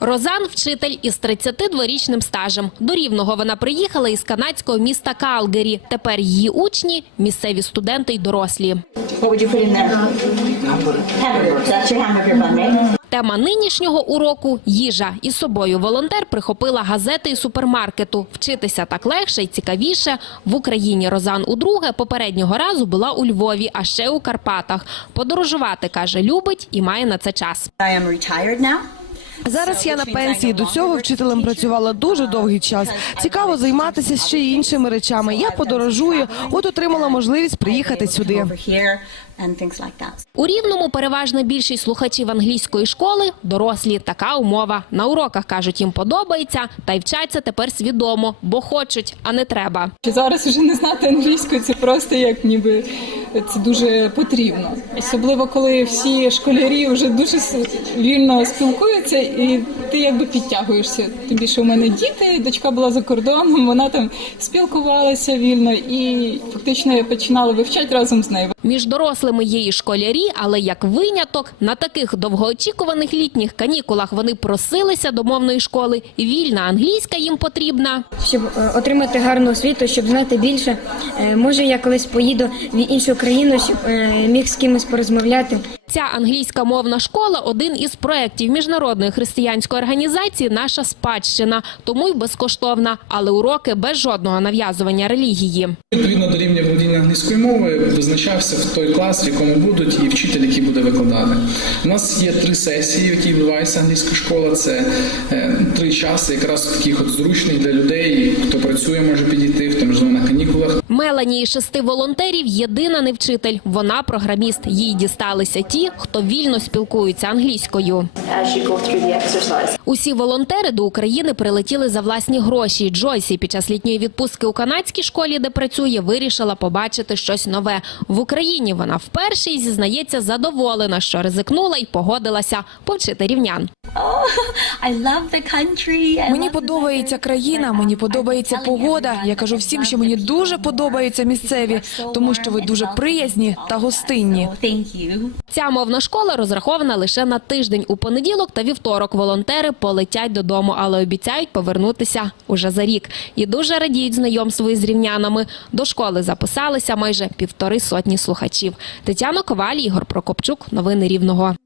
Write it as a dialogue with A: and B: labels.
A: Розан – вчитель із 32-річним стажем. До Рівного вона приїхала із канадського міста Калгері. Тепер її учні – місцеві студенти й дорослі. Тема нинішнього уроку – їжа. Із собою волонтер прихопила газети із супермаркету. Вчитися так легше і цікавіше. В Україні Розан удруге попереднього разу була у Львові, а ще у Карпатах. Подорожувати, каже, любить і має на це час.
B: I am retired now.
C: Зараз я на пенсії. До цього вчителем працювала дуже довгий час. Цікаво займатися ще й іншими речами. Я подорожую, от отримала можливість приїхати сюди.
A: У Рівному переважна більшість слухачів англійської школи – дорослі. Така умова. На уроках, кажуть, їм подобається, та й вчаться тепер свідомо, бо хочуть, а не треба.
D: Зараз вже не знати англійську це просто як ніби це дуже потрібно. Особливо коли всі школярі вже дуже вільно спілкуються, і ти якби підтягуєшся. Тим більше у мене діти, дочка була за кордоном, вона там спілкувалася вільно, і фактично я починала вивчати разом з нею.
A: Між дорослими є і школярі, але як виняток, на таких довгоочікуваних літніх канікулах вони просилися до мовної школи. Вільна англійська їм потрібна.
E: щоб е, отримати гарну освіту, щоб знати більше. Е, Може, я колись поїду в іншу країну, щоб е, міг з кимось порозмовляти.
A: Ця англійська мовна школа – один із проєктів міжнародної християнської організації «Наша спадщина», тому й безкоштовна, але уроки без жодного нав'язування релігії.
F: Відповідно до рівня володіння англійської мови визначався в той клас, в якому будуть і вчитель, який буде викладати. У нас є три сесії, в які відбувається англійська школа. Це е, три часи, якраз таких от зручних для людей. Хто працює, може підійти, хто можливо на канікулах.
A: Мелані із шести волонтерів – єдина не вчитель. Вона програміст. Їй дісталися ті, хто вільно спілкується англійською. Усі волонтери до України прилетіли за власні гроші. Джойсі під час літньої відпустки у канадській школі, де працює, вирішила побачити щось нове. В Україні вона вперше і зізнається задоволена, що ризикнула і погодилася повчити рівнян.
B: I
C: Мені подобається країна, мені подобається погода. Я кажу всім, що мені дуже подобаються місцеві, тому що ви дуже приязні та гостинні.
A: Ця мовна школа розрахована лише на тиждень. У понеділок та вівторок волонтери полетять додому, але обіцяють повернутися уже за рік. І дуже радіють знайомству із рівнянами. До школи записалися майже півтори сотні слухачів. Тетяна Коваль, Ігор Прокопчук. Новини Рівного.